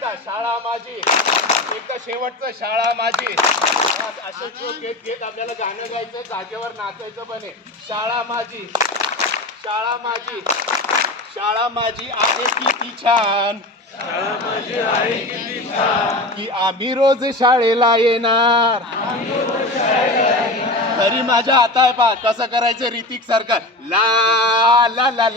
एकदा शाळा माझी एकदा शेवटचं शाळा माझी असं जो घेत घेत आपल्याला गाणं गायचं जागेवर नाचायचं पण आहे शाळा माझी शाळा माझी शाळा माझी आहे किती छान की आम्ही रोज शाळेला येणार तरी माझ्या आहे पा कसं करायचं ला ला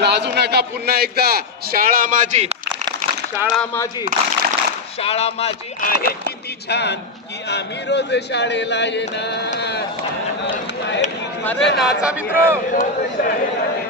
लाजू नका पुन्हा एकदा शाळा माझी शाळा माझी शाळा माझी आहे किती छान कि आम्ही रोज शाळेला येणार अरे नाचा मित्र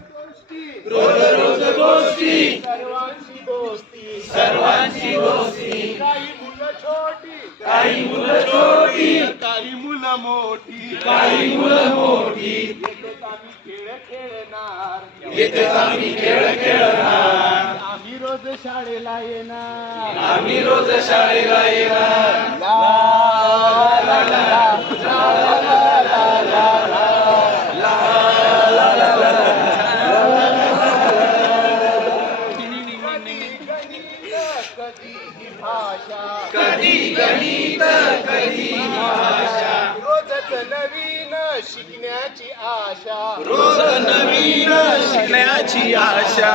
તો દરરોજ દોસ્તી સર્વાંજી દોસ્તી સર્વાંજી દોસ્તી કાઈ મુલછાટી કાઈ મુલછાટી કાઈ મુલમોટી કાઈ મુલમોટી ઇતસામી ખેળ ખેળનાર ઇતસામી ખેળ ખેળનાર આમી રોજ શાડે લાયના આમી રોજ શાડે લાયના લા લા લા લા कधी ही भाषा कधी कधी रोजच नवीन शिकण्याची आशा रोज नवीन शिकण्याची आशा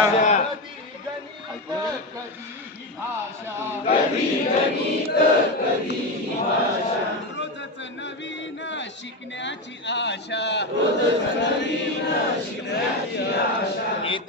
कधी आशा कधी रोजच नवीन शिकण्याची आशा नवीन